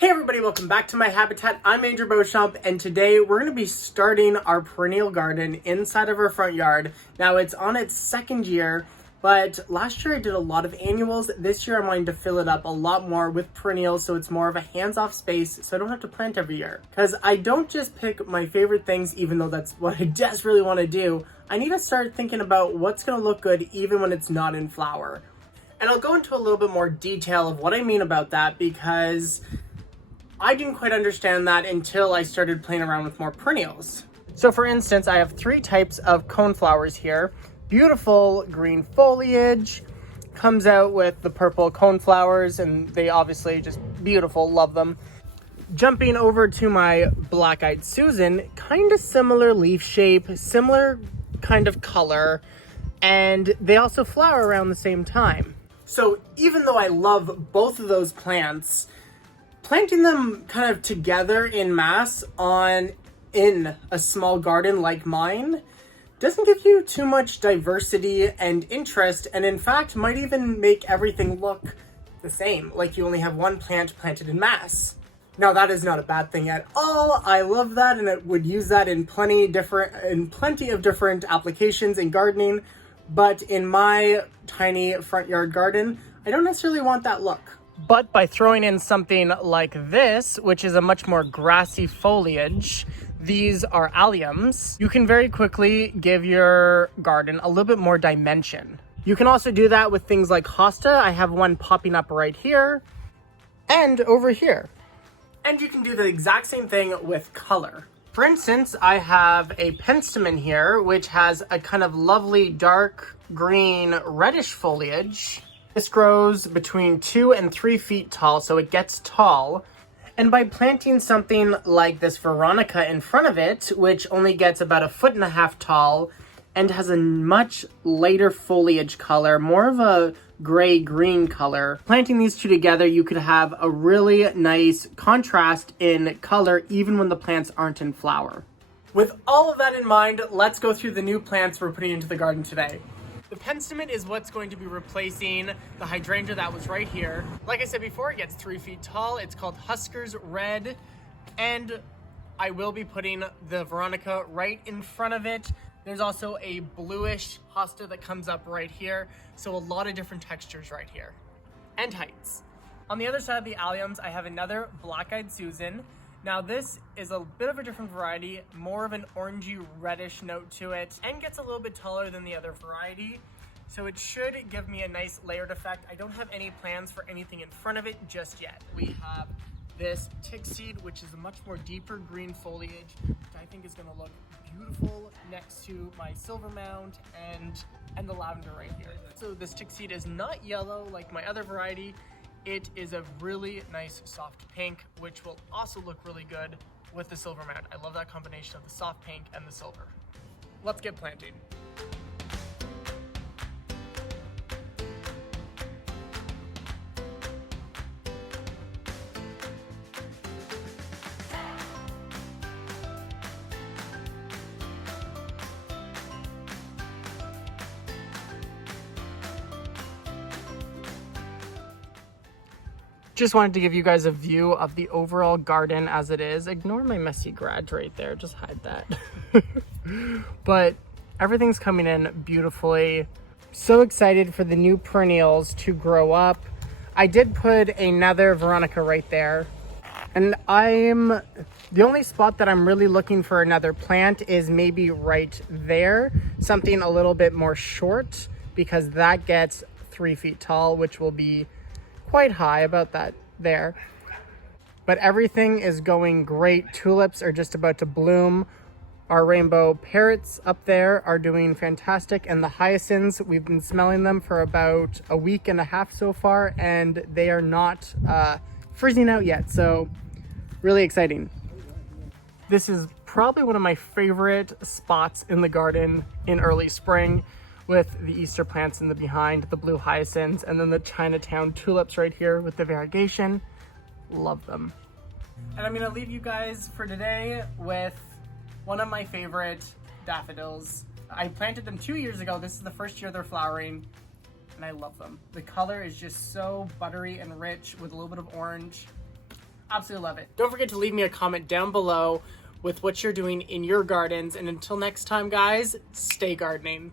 Hey everybody, welcome back to my habitat. I'm Andrew Beauchamp, and today we're going to be starting our perennial garden inside of our front yard. Now it's on its second year, but last year I did a lot of annuals. This year I'm wanting to fill it up a lot more with perennials, so it's more of a hands-off space, so I don't have to plant every year. Because I don't just pick my favorite things, even though that's what I desperately want to do. I need to start thinking about what's going to look good even when it's not in flower. And I'll go into a little bit more detail of what I mean about that, because I didn't quite understand that until I started playing around with more perennials. So for instance, I have three types of coneflowers here. Beautiful green foliage, comes out with the purple coneflowers, and they obviously just beautiful, love them. Jumping over to my black-eyed Susan, kind of similar leaf shape, similar kind of color, and they also flower around the same time. So even though I love both of those plants, planting them kind of together in mass in a small garden like mine doesn't give you too much diversity and interest, and in fact might even make everything look the same, like you only have one plant planted in mass. Now that is not a bad thing at all. I love that, and it would use that in plenty of different applications in gardening, but in my tiny front yard garden, I don't necessarily want that look. But by throwing in something like this, which is a much more grassy foliage, these are Alliums, you can very quickly give your garden a little bit more dimension. You can also do that with things like hosta. I have one popping up right here and over here. And you can do the exact same thing with color. For instance, I have a penstemon here, which has a kind of lovely dark green reddish foliage. This grows between 2 and 3 feet tall, so it gets tall. And by planting something like this Veronica in front of it, which only gets about 1.5 feet tall and has a much lighter foliage color, more of a gray-green color, planting these two together, you could have a really nice contrast in color even when the plants aren't in flower. With all of that in mind, let's go through the new plants we're putting into the garden today. The penstemon is what's going to be replacing the hydrangea that was right here. Like I said before, it gets 3 feet tall. It's called Huskers Red, and I will be putting the Veronica right in front of it. There's also a bluish hosta that comes up right here, so a lot of different textures right here, and heights. On the other side of the Alliums, I have another black-eyed Susan. Now this is a bit of a different variety, more of an orangey reddish note to it, and gets a little bit taller than the other variety. So it should give me a nice layered effect. I don't have any plans for anything in front of it just yet. We have this tick seed, which is a much more deeper green foliage, which I think is gonna look beautiful next to my silver mound and the lavender right here. So this tick seed is not yellow like my other variety. It is a really nice soft pink, which will also look really good with the silver mound. I love that combination of the soft pink and the silver. Let's get planting. Just wanted to give you guys a view of the overall garden as it is. Ignore my messy garage right there, just hide that. But everything's coming in beautifully. So excited for the new perennials to grow up. I did put another Veronica right there. And the only spot that I'm really looking for another plant is maybe right there. Something a little bit more short, because that gets 3 feet tall, which will be quite high, about that there. But everything is going great. Tulips are just about to bloom. Our rainbow parrots up there are doing fantastic, and the hyacinths, we've been smelling them for about 1.5 weeks so far, and they are not freezing out yet, so really exciting. This is probably one of my favorite spots in the garden in early spring, with the Easter plants in the behind, the blue hyacinths, and then the Chinatown tulips right here with the variegation. Love them. And I'm gonna leave you guys for today with one of my favorite daffodils. I planted them 2 years ago. This is the first year they're flowering, and I love them. The color is just so buttery and rich with a little bit of orange. Absolutely love it. Don't forget to leave me a comment down below with what you're doing in your gardens. And until next time, guys, stay gardening.